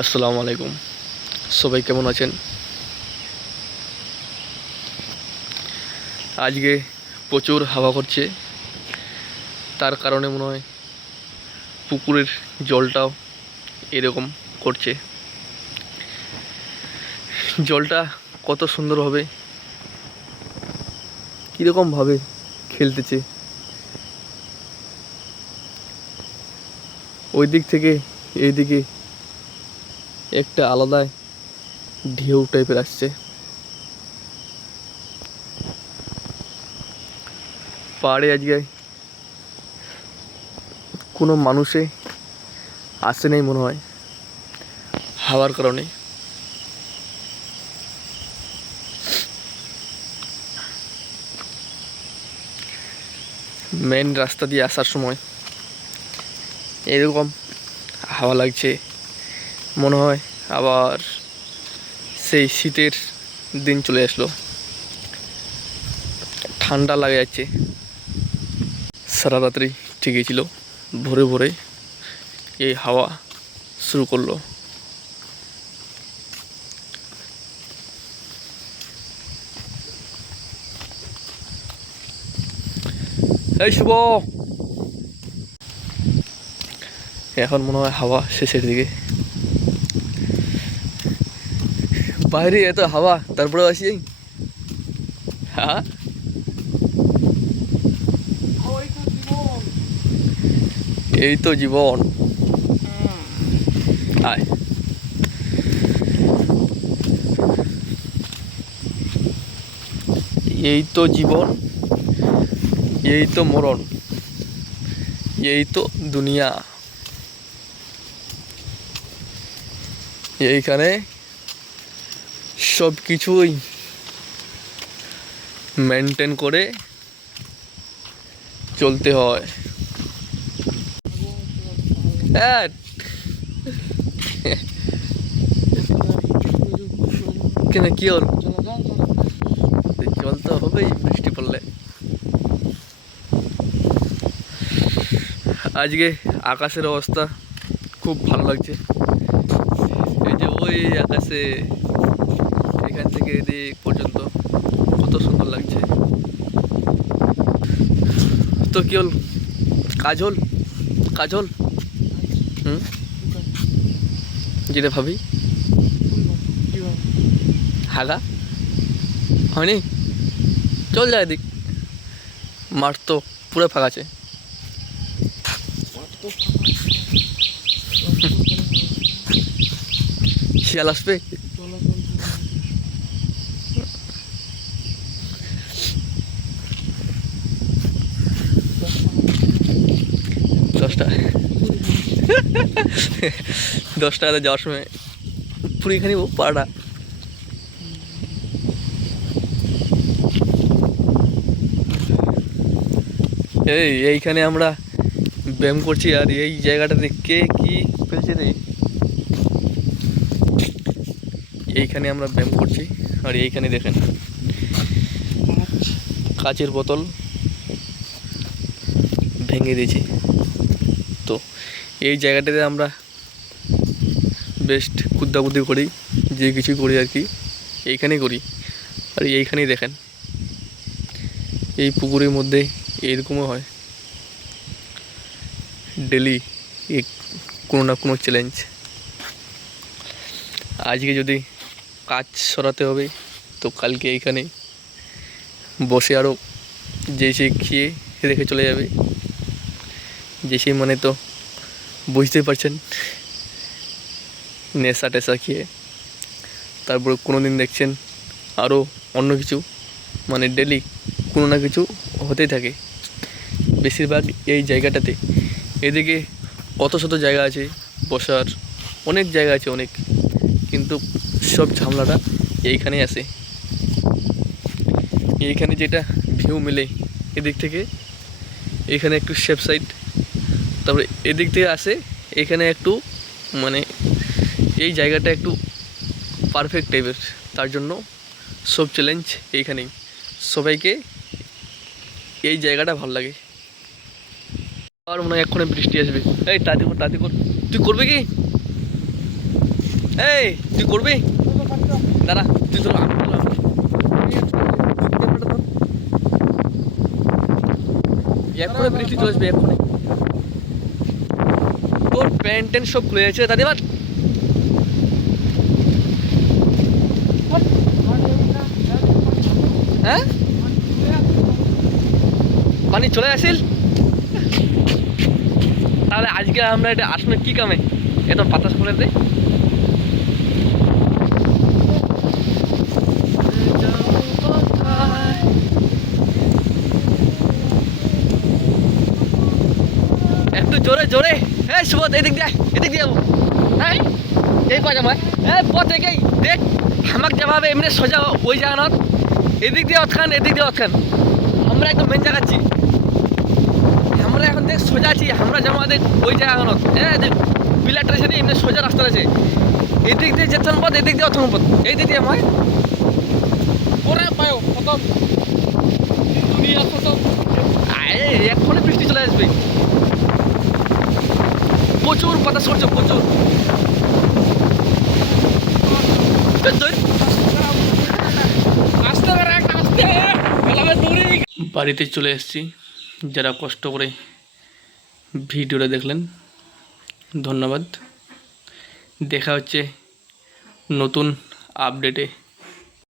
আসসালামু আলাইকুম। সবাই কেমন আছেন? আজকে প্রচুর হাওয়া করছে, তার কারণে মনে হয় পুকুরের জলটাও এরকম করছে। জলটা কত সুন্দরভাবে কীরকমভাবে খেলতেছে, ওই দিক থেকে এই দিকে একটা আলাদা ঢেউ টাইপের আসছে। পাহাড়ে আজকে কোনো মানুষে আসে নাই মনে হয় হাওয়ার কারণে। মেন রাস্তা দিয়ে আসার সময় এরকম হাওয়া লাগছে, মনে হয় আবার সেই শীতের দিন চলে আসলো। ঠান্ডা লাগে যাচ্ছে। সারা রাত্রি ঠিকই ছিল, ভোরে ভোরে এই হাওয়া শুরু করলো। এই শুভ, এখন মনে হয় হাওয়া শেষের দিকে। বাইরে এত হাওয়া, তারপরে আসি। হ্যাঁ, এই তো জীবন। আয়, এই তো জীবন, এই তো মরণ, এই তো দুনিয়া। এইখানে সব কিছুই মেনটেন করে চলতে হয়। হ্যাঁ, কেন কি ওর জল তো হবেই বৃষ্টি পড়লে। আজকে আকাশের অবস্থা খুব ভালো লাগছে। এই যে ওই আকাশে এখান থেকে এদিক পর্যন্ত কত সুন্দর লাগছে। তো কি হল, কাজল কাজল, যেটা ভাবি হাগা হয়নি, চল যায় এদিক। মাঠ তো পুরো ফাঁকা আছে। শিয়াল আসবে। দশটা 10টাতে যাওয়ার সময় পুরী খানি পাড়া। এইখানে আমরা ব্যায়াম করছি, আর এই জায়গাটাতে কে কি ফেলছে রে। এইখানে আমরা ব্যায়াম করছি, আর এইখানে দেখেন কাচের বোতল ভেঙে দিয়েছি। তো এই জায়গাটাতে আমরা বেস্ট কুদ্দাকুদ্দি করি, যে কিছুই করি আর কি এইখানেই করি। আর এইখানেই দেখেন এই পুকুরের মধ্যে এইরকমও হয় ডেলি কোনো না কোনো চ্যালেঞ্জ। আজকে যদি কাজ সরাতে হবে তো কালকে এইখানে বসে আরও যে সে খেয়ে রেখে চলে যাবে। যে সেই মানে তো বুঝতেই পারছেন, নেশা টেশা খেয়ে। তারপরে কোনো দিন দেখছেন আরও অন্য কিছু, মানে ডেলি কোনো না কিছু হতেই থাকে। বেশিরভাগ এই জায়গাটাতে, এদিকে কত শত জায়গা আছে বসার, অনেক জায়গা আছে অনেক, কিন্তু সব ঝামেলাটা এইখানেই আসে। এইখানে যেটা ভিউ মেলে এদিক থেকে, এখানে একটু সেফ সাইড, তারপরে এদিক থেকে আসে এখানে একটু, মানে এই জায়গাটা একটু পারফেক্ট টাইপের। তার জন্য সব চ্যালেঞ্জ এইখানেই, সবাইকে এই জায়গাটা ভালো লাগে। আর মনে হয় এক্ষুনি বৃষ্টি আসবে। এই তাড়াতাড়ি কর, তাড়াতাড়ি কর, তুই করবে কি? এই তুই করবি দাঁড়া, তুই ধর আমি ধরলাম। এক্ষণে বৃষ্টি চলে আসবে, এক্ষণে তোর প্যান্ট ট্যান্ট সব খুলে যাচ্ছে দাদি। এবার হ্যাঁ পানি চলে আসিল, তাহলে আজকে আমরা এটা আসলে কি কামে এত বাতাস করে দেয়। একটু জোরে জোরে। হ্যাঁ সুবোধ এদিক দিয়ে, এদিক দিয়ে যাবো। হ্যাঁ এই পাঁচ আমার হ্যাঁ পথ এগেই দেখ আমাকে যেভাবে এমনি সোজা ওই জায়গানত এদিক দিয়ে অতখান, এদিক দিয়ে অতখান। আমরা একদম মেন জায়গাচ্ছি, আমরা এখন দেখ সোজা আছি, আমরা যেমন দেখ ওই জায়গানত। হ্যাঁ দেখ পিলার ট্রেসে এমনি সোজা রাস্তা আছে, এদিক দিয়ে যেতাম পথ, এদিক দিয়ে অথম পথ, এই দিক দিয়ে আমার ওরে পায় খতম দুনিয়া খতম। এক্ষণে বৃষ্টি চলে আসবে, প্রচুর বাতাস করছে প্রচুর। বাড়িতে চলে এসেছি, যারা কষ্ট করে ভিডিওটা দেখলেন ধন্যবাদ। দেখা হচ্ছে নতুন আপডেটে।